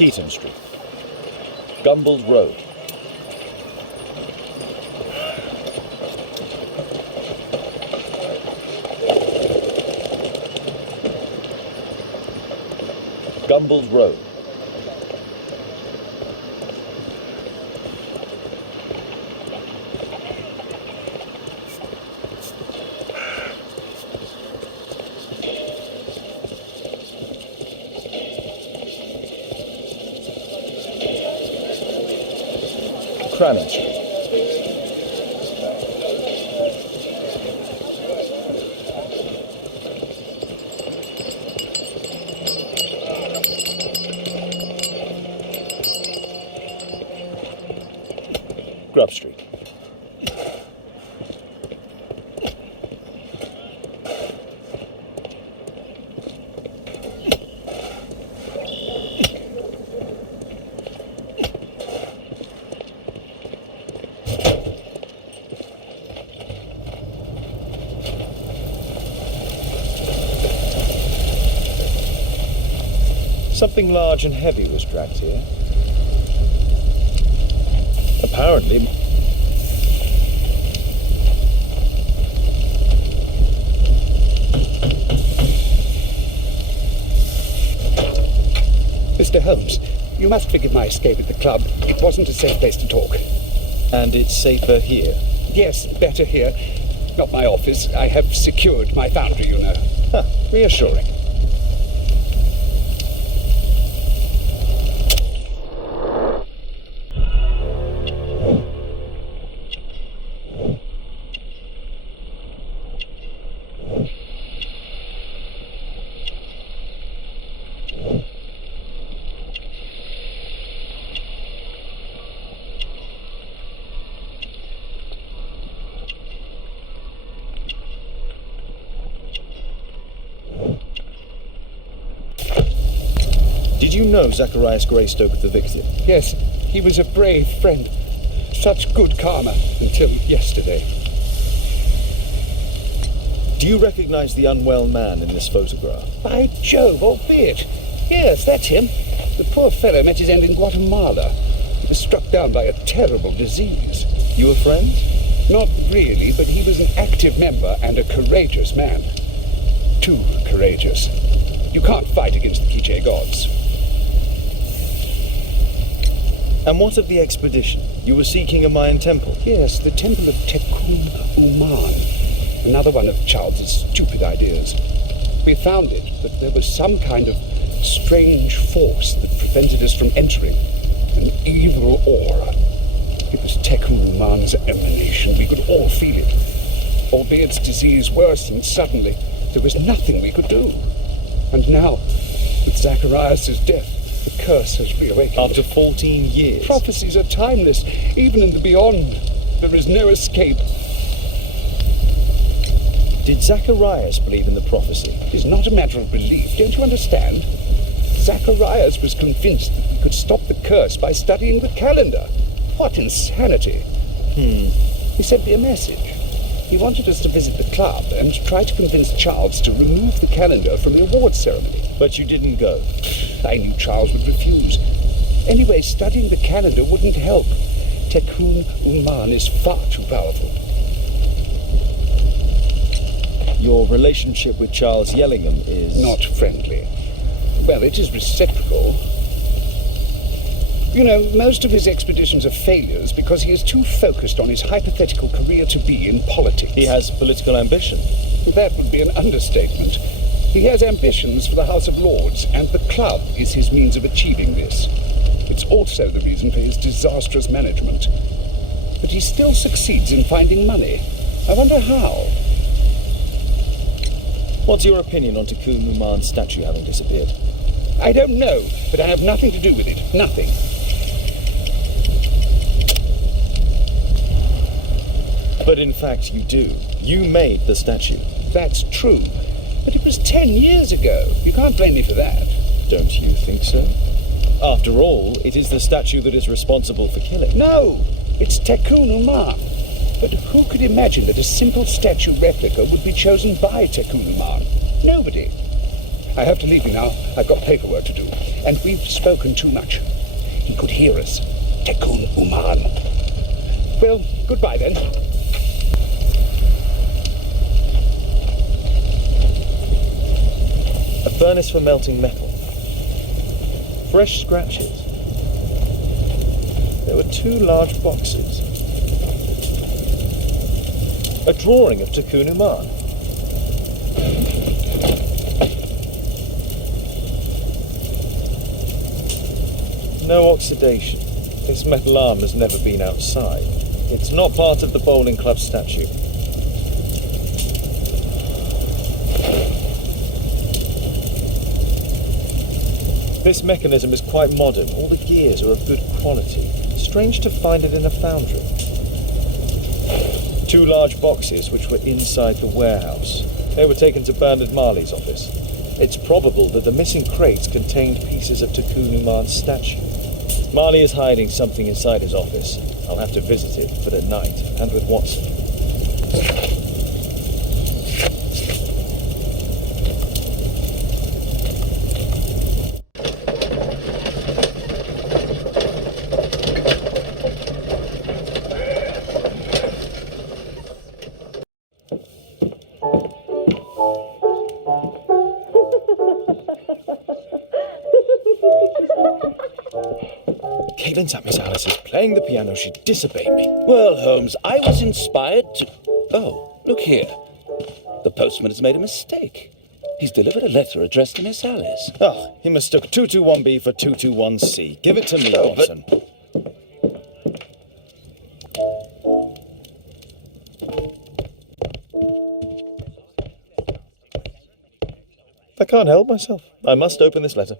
Keaton Street. Gumbold Road. Gumbold Road. Cranham Street. Grub Street. Something large and heavy was dragged here. Apparently. Mr. Holmes, you must forgive my escape at the club. It wasn't a safe place to talk. And it's safer here? Yes, better here. Not my office. I have secured my foundry, you know. Huh, reassuring. Did you know Zacharias Greystoke, the victim? Yes, he was a brave friend. Such good karma until yesterday. Do you recognize the unwell man in this photograph? By Jove, albeit. Yes, that's him. The poor fellow met his end in Guatemala. He was struck down by a terrible disease. You were friends? Not really, but he was an active member and a courageous man. Too courageous. You can't fight against the Quiche gods. And what of the expedition? You were seeking a Mayan temple? Yes, the temple of Tekun Uman. Another one of Charles's stupid ideas. We found it, but there was some kind of strange force that prevented us from entering. An evil aura. It was Tekun Uman's emanation. We could all feel it. Albeit its disease worsened suddenly, there was nothing we could do. And now, with Zacharias' death, the curse has reawakened. After 14 years? Prophecies are timeless. Even in the beyond, there is no escape. Did Zacharias believe in the prophecy? It is not a matter of belief, don't you understand? Zacharias was convinced that we could stop the curse by studying the calendar. What insanity! He sent me a message. He wanted us to visit the club and try to convince Charles to remove the calendar from the awards ceremony. But you didn't go. I knew Charles would refuse. Anyway, studying the calendar wouldn't help. Tekun Uman is far too powerful. Your relationship with Charles Yellingham is... Not friendly. Well, it is reciprocal. You know, most of his expeditions are failures because he is too focused on his hypothetical career to be in politics. He has political ambition. That would be an understatement. He has ambitions for the House of Lords, and the club is his means of achieving this. It's also the reason for his disastrous management. But he still succeeds in finding money. I wonder how. What's your opinion on Tekun Uman's statue having disappeared? I don't know, but I have nothing to do with it. Nothing. But in fact you do. You made the statue. That's true. But it was 10 years ago. You can't blame me for that. Don't you think so? After all, it is the statue that is responsible for killing. No! It's Tekun Uman. But who could imagine that a simple statue replica would be chosen by Tekun Uman? Nobody. I have to leave you now. I've got paperwork to do. And we've spoken too much. He could hear us. Tekun Uman. Well, goodbye then. A furnace for melting metal. Fresh scratches. There were 2 large boxes. A drawing of Tekun Uman. No oxidation. This metal arm has never been outside. It's not part of the bowling club statue. This mechanism is quite modern. All the gears are of good quality. Strange to find it in a foundry. 2 large boxes which were inside the warehouse. They were taken to Bernard Marley's office. It's probable that the missing crates contained pieces of Tekun Uman's statue. Marley is hiding something inside his office. I'll have to visit it, but at night, and with Watson. Caitlin's at Miss Alice's playing the piano. She disobeyed me. Well, Holmes, I was inspired to... Oh, look here. The postman has made a mistake. He's delivered a letter addressed to Miss Alice. Oh, he mistook 221B for 221C. Give it to me, Oh, Watson. I can't help myself. I must open this letter.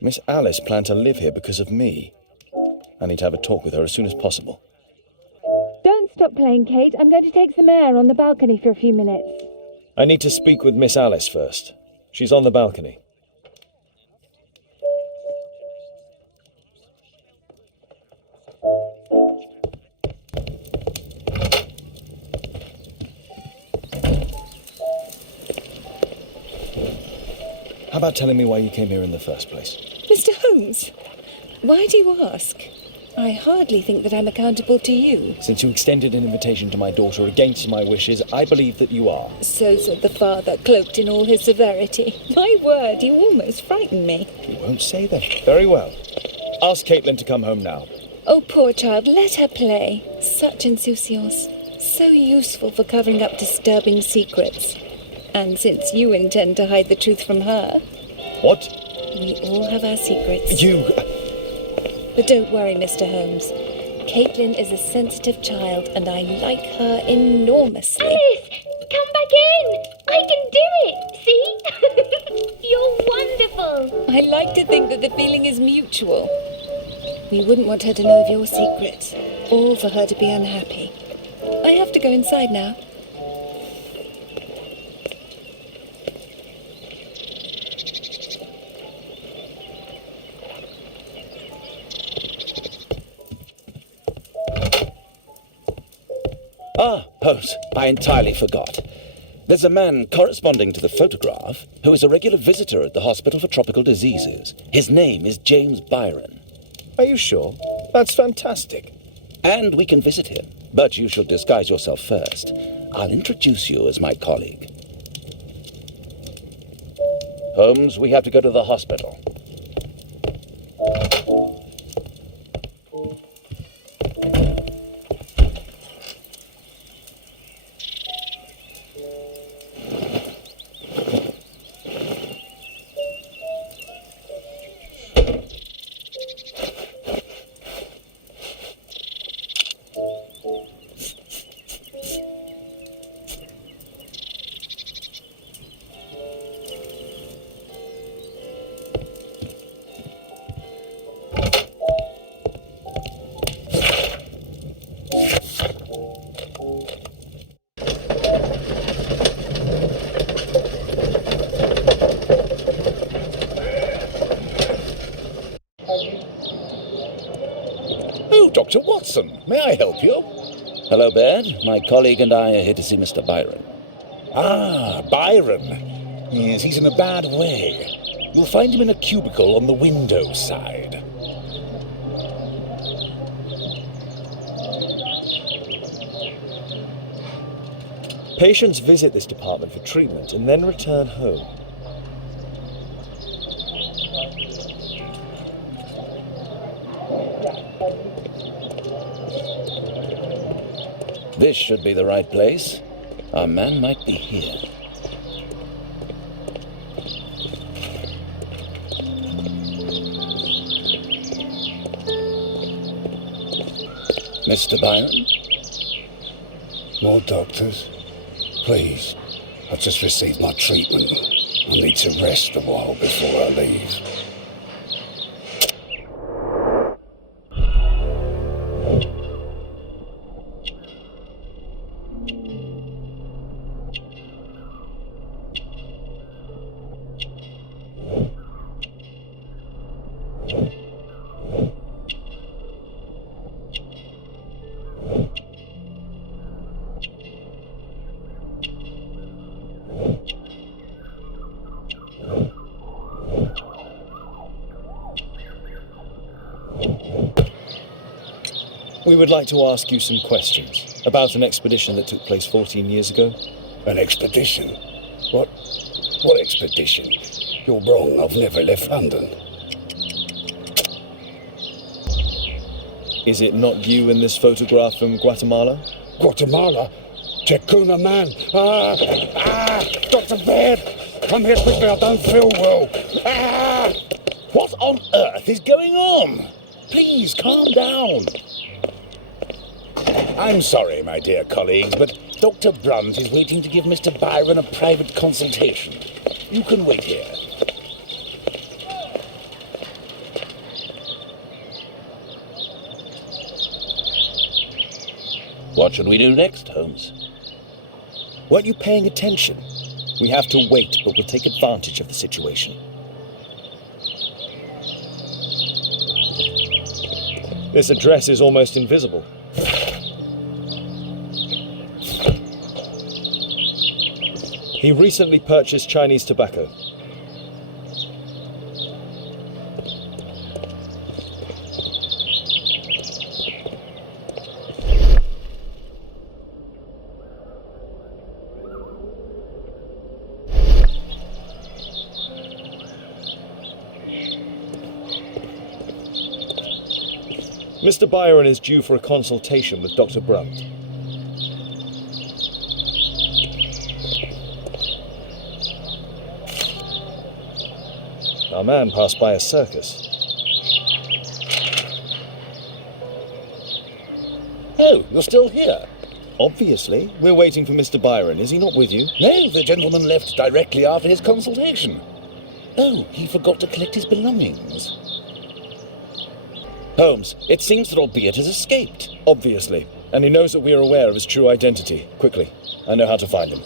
Miss Alice planned to live here because of me. I need to have a talk with her as soon as possible. Don't stop playing, Kate. I'm going to take some air on the balcony for a few minutes. I need to speak with Miss Alice first. She's on the balcony. How about telling me why you came here in the first place? Mr. Holmes, why do you ask? I hardly think that I'm accountable to you. Since you extended an invitation to my daughter against my wishes, I believe that you are. So said the father, cloaked in all his severity. My word, you almost frightened me. You won't say that. Very well. Ask Caitlin to come home now. Oh, poor child, let her play. Such insouciance. So useful for covering up disturbing secrets. And since you intend to hide the truth from her... What? We all have our secrets. You... But don't worry, Mr. Holmes. Caitlin is a sensitive child, and I like her enormously. Alice, come back in. I can do it. See? You're wonderful. I like to think that the feeling is mutual. We wouldn't want her to know of your secrets, or for her to be unhappy. I have to go inside now. Ah, Holmes, I entirely forgot. There's a man corresponding to the photograph who is a regular visitor at the Hospital for Tropical Diseases. His name is James Byron. Are you sure? That's fantastic. And we can visit him, but you shall disguise yourself first. I'll introduce you as my colleague. Holmes, we have to go to the hospital. Oh, Dr. Watson, may I help you? Hello, Baird. My colleague and I are here to see Mr. Byron. Ah, Byron. Yes, he's in a bad way. You'll find him in a cubicle on the window side. Patients visit this department for treatment and then return home. This should be the right place. Our man might be here. Mr. Byron? More doctors? Please. I've just received my treatment. I need to rest a while before I leave. We would like to ask you some questions about an expedition that took place 14 years ago. An expedition? What expedition? You're wrong. I've never left London. Is it not you in this photograph from Guatemala? Guatemala? Tecuna man. Dr. Baird, come here quickly. I don't feel well. What on earth is going on? Please, calm down. I'm sorry, my dear colleagues, but Dr. Brunt is waiting to give Mr. Byron a private consultation. You can wait here. What should we do next, Holmes? Weren't you paying attention? We have to wait, but we'll take advantage of the situation. This address is almost invisible. He recently purchased Chinese tobacco. Mr. Byron is due for a consultation with Dr. Brunt. Our man passed by a circus. Oh, you're still here? Obviously. We're waiting for Mr. Byron. Is he not with you? No, the gentleman left directly after his consultation. Oh, he forgot to collect his belongings. Holmes, it seems that Albeit has escaped. Obviously. And he knows that we are aware of his true identity. Quickly. I know how to find him.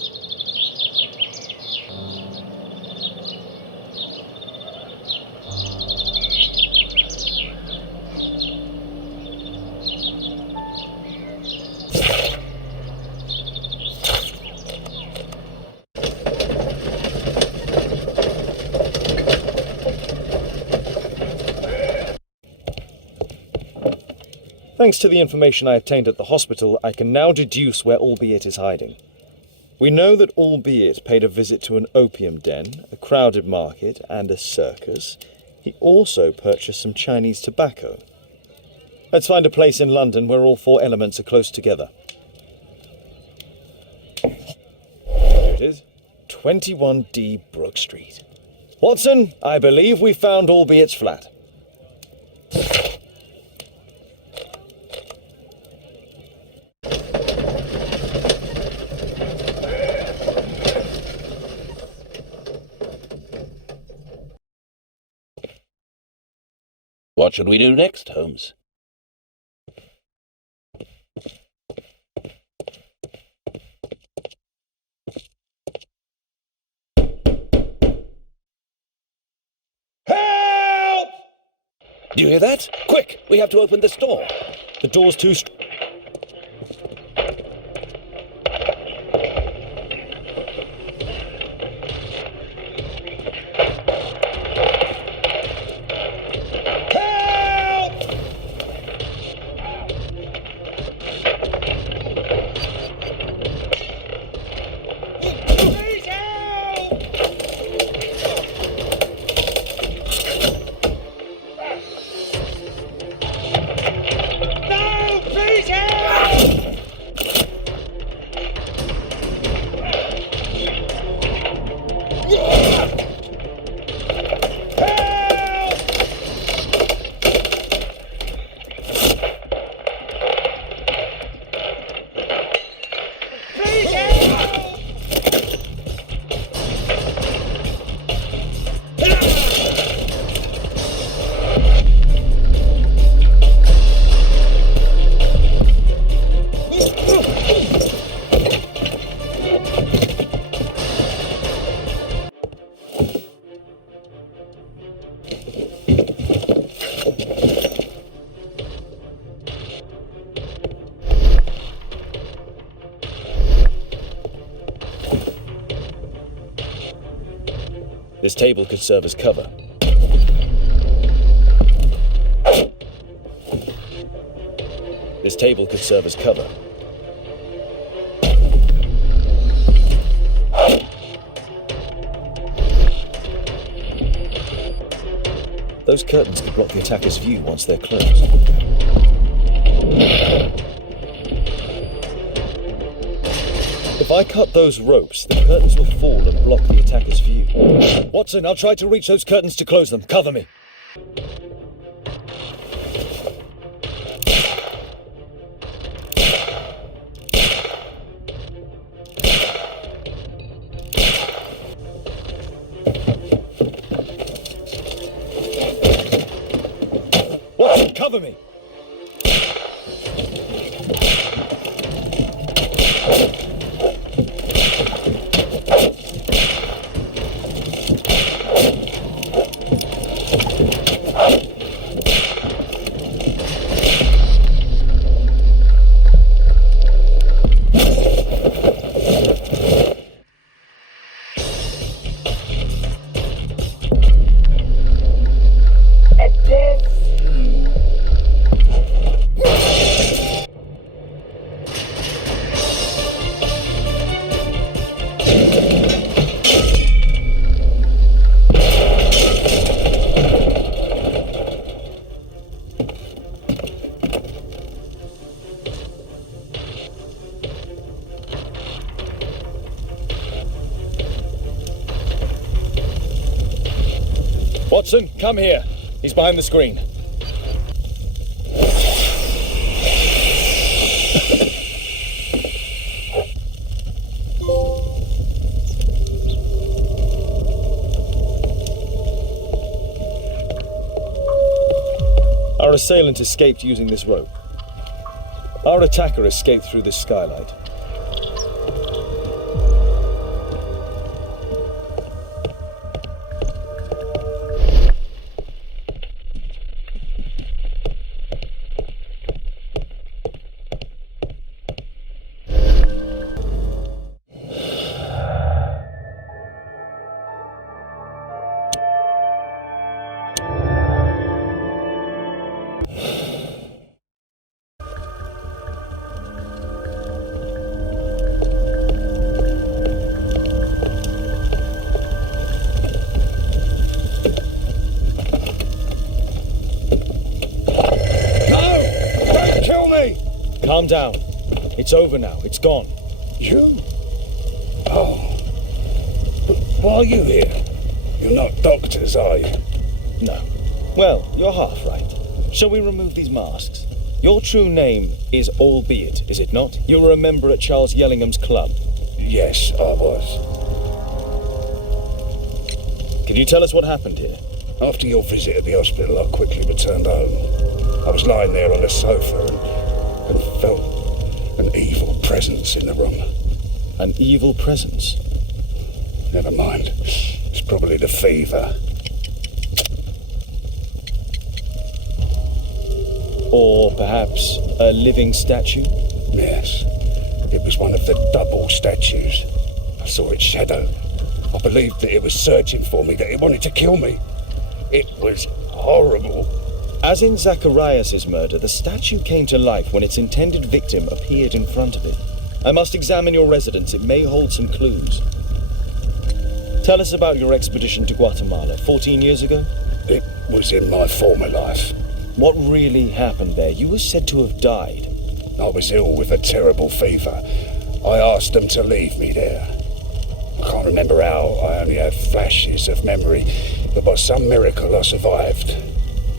Thanks to the information I obtained at the hospital, I can now deduce where Albeit is hiding. We know that Albeit paid a visit to an opium den, a crowded market, and a circus. He also purchased some Chinese tobacco. Let's find a place in London where all four elements are close together. There it is. 21D Brook Street. Watson, I believe we found Albeit's flat. What should we do next, Holmes? Help! Do you hear that? Quick, we have to open this door. The door's too This table could serve as cover. This table could serve as cover. Those curtains could block the attacker's view once they're closed. If I cut those ropes, the curtains will fall and block the attacker's view. Watson, I'll try to reach those curtains to close them. Cover me. Watson, cover me. Watson, come here. He's behind the screen. Our assailant escaped using this rope. Our attacker escaped through this skylight. Calm down. It's over now. It's gone. You? Oh. But why are you here? You're not doctors, are you? No. Well, you're half right. Shall we remove these masks? Your true name is Albeit, is it not? You were a member at Charles Yellingham's club. Yes, I was. Can you tell us what happened here? After your visit at the hospital, I quickly returned home. I was lying there on the sofa and felt an evil presence in the room. An evil presence? Never mind. It's probably the fever. Or perhaps a living statue? Yes. It was one of the double statues. I saw its shadow. I believed that it was searching for me, that it wanted to kill me. It was horrible. As in Zacharias' murder, the statue came to life when its intended victim appeared in front of it. I must examine your residence. It may hold some clues. Tell us about your expedition to Guatemala 14 years ago. It was in my former life. What really happened there? You were said to have died. I was ill with a terrible fever. I asked them to leave me there. I can't remember how. I only have flashes of memory. But by some miracle, I survived.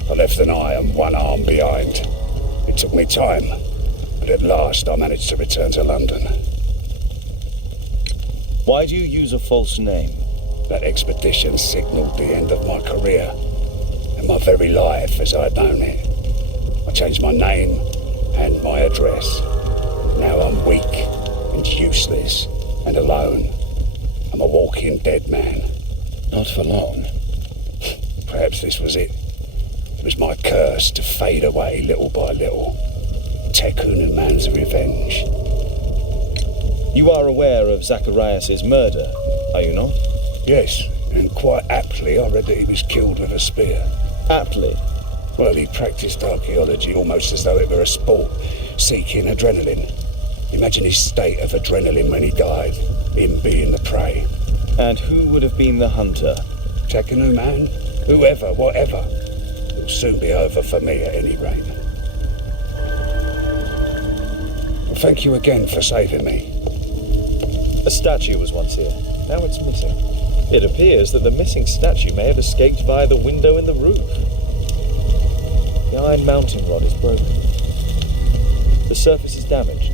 I left an eye and one arm behind. It took me time, but at last I managed to return to London. Why do you use a false name? That expedition signalled the end of my career and my very life as I'd known it. I changed my name and my address. Now I'm weak and useless and alone. I'm a walking dead man. Not for long. Perhaps this was it. It was my curse to fade away little by little. Tekunu man's revenge. You are aware of Zacharias' murder, are you not? Yes, And quite aptly, I read that he was killed with a spear. Aptly. Well, he practiced archaeology almost as though it were a sport, seeking adrenaline. Imagine his state of adrenaline when he died, him being the prey. And who would have been the hunter? Taking man, whoever, whatever. It'll soon be over for me at any rate. Well, thank you again for saving me. A statue was once here. Now it's missing. It appears that the missing statue may have escaped via the window in the roof. The iron mounting rod is broken. The surface is damaged.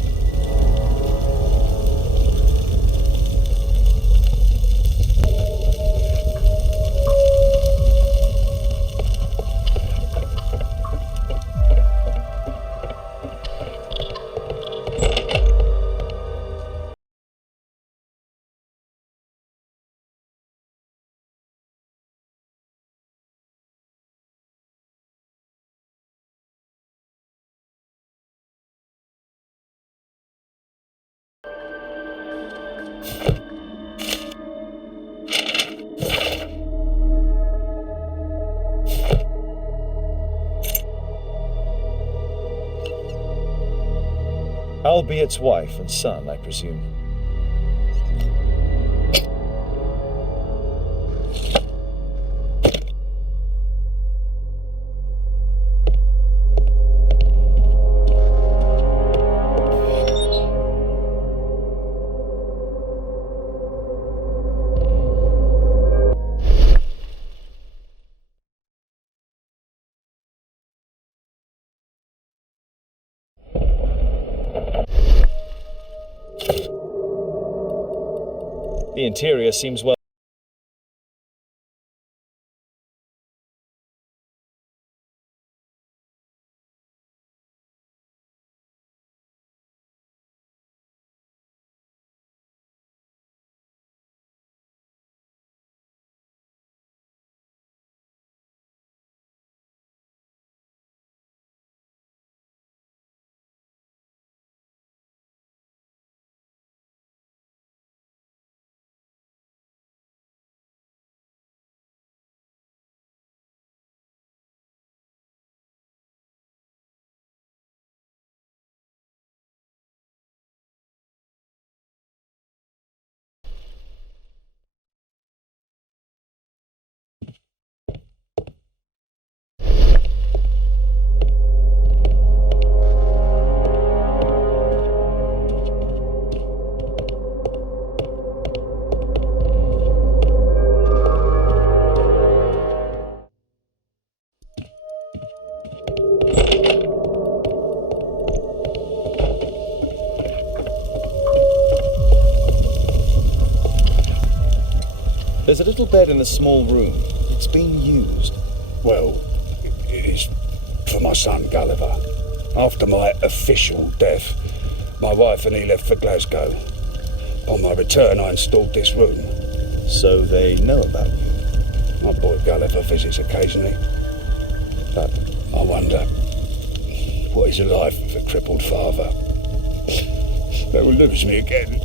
I'll be its wife and son, I presume. The interior seems well. There's a little bed in the small room. It's being used. Well, it is for my son, Gulliver. After my official death, my wife and he left for Glasgow. On my return, I installed this room. So they know about you. My boy Gulliver visits occasionally. But I wonder what is alive with a crippled father. They will lose me again.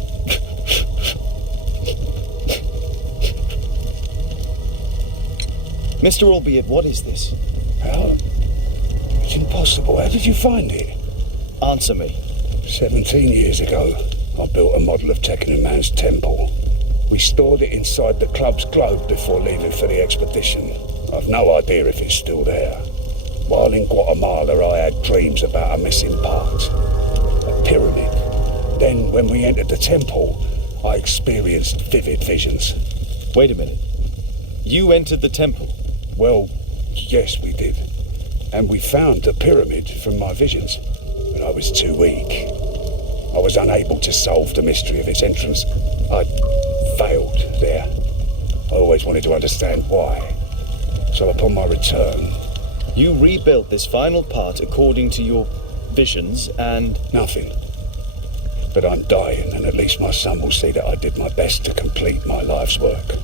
Mr. Albeit, what is this? How? It's impossible. How did you find it? Answer me. 17 years ago, I built a model of Tekenu Man's temple. We stored it inside the club's globe before leaving for the expedition. I've no idea if it's still there. While in Guatemala, I had dreams about a missing part. A pyramid. Then, when we entered the temple, I experienced vivid visions. Wait a minute. You entered the temple? Well, yes, we did. And we found the pyramid from my visions. But I was too weak. I was unable to solve the mystery of its entrance. I failed there. I always wanted to understand why. So upon my return... You rebuilt this final part according to your visions and... Nothing. But I'm dying, and at least my son will see that I did my best to complete my life's work.